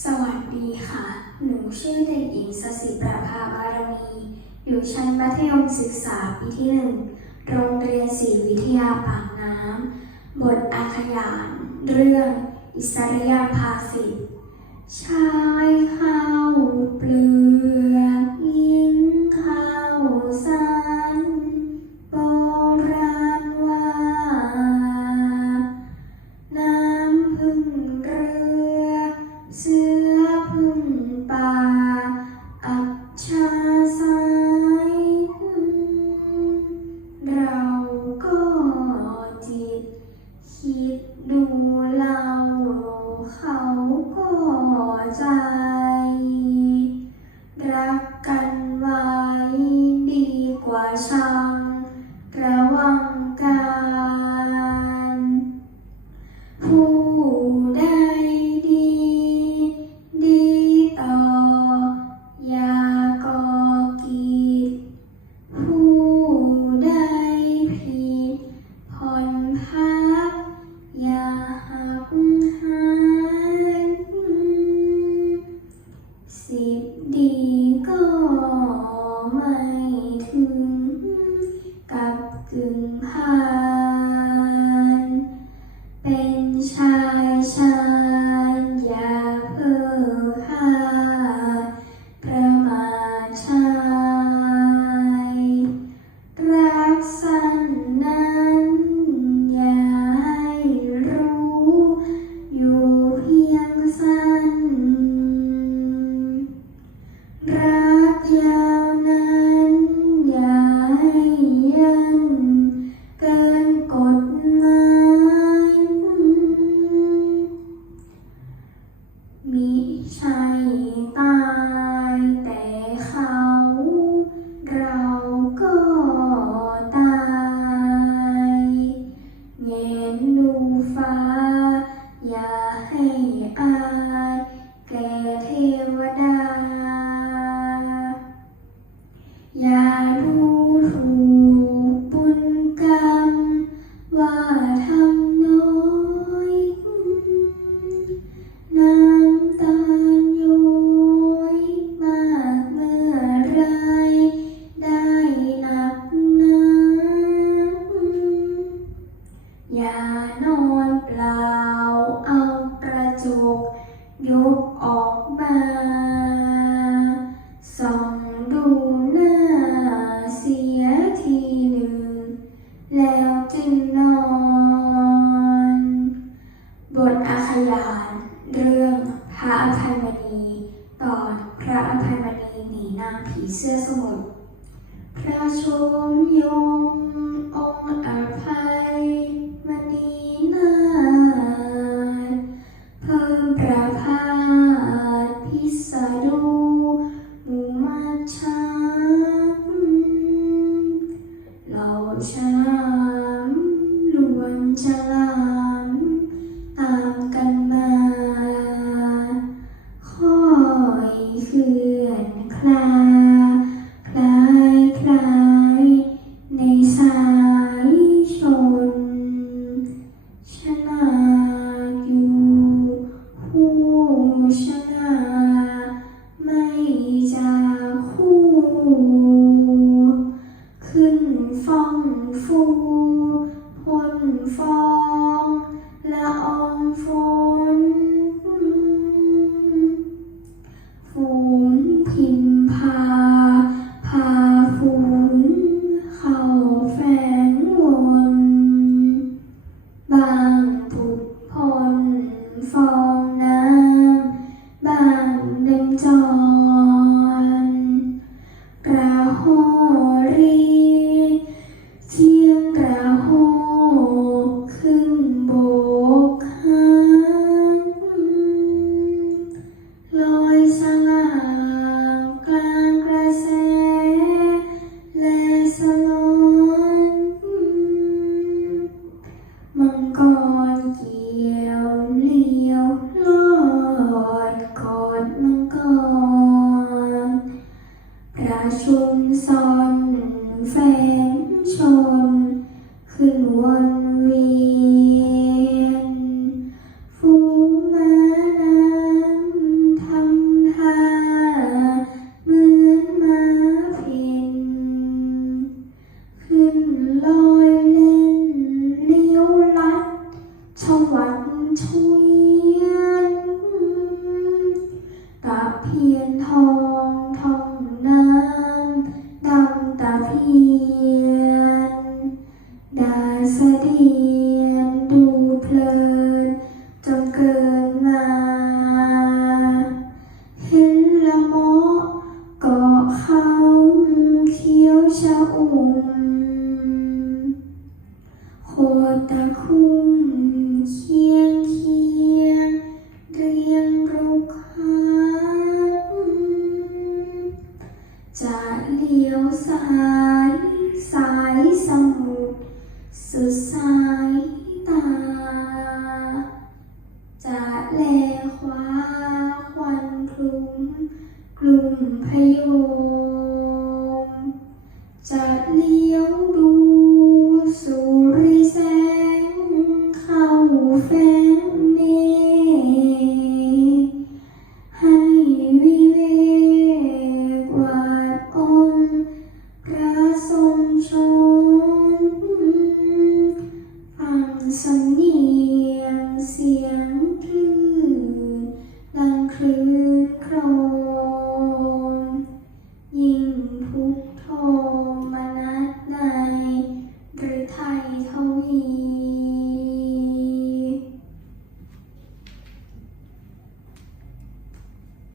สวัสดีค่ะ หนูชื่อเด็กหญิงสศิประภาบารมี อยู่ชั้นมัธยมศึกษาปีที่หนึ่ง โรงเรียนศรีวิทยาปากน้ำ บทอาขยาน เรื่อง อิสริยาภาสิทชายข้าวเปลือยักกันไว้ดีกว่าชัง ระวังกัน เป็นชายชาย ยกออกมา ชา 감사. เพี แลขวาควันคลุ้มกลุ่มพยมจะเลี้ยวดูสุริแสงเข้าแฟนเนให้วิเวกวาดองค์พระทรงชน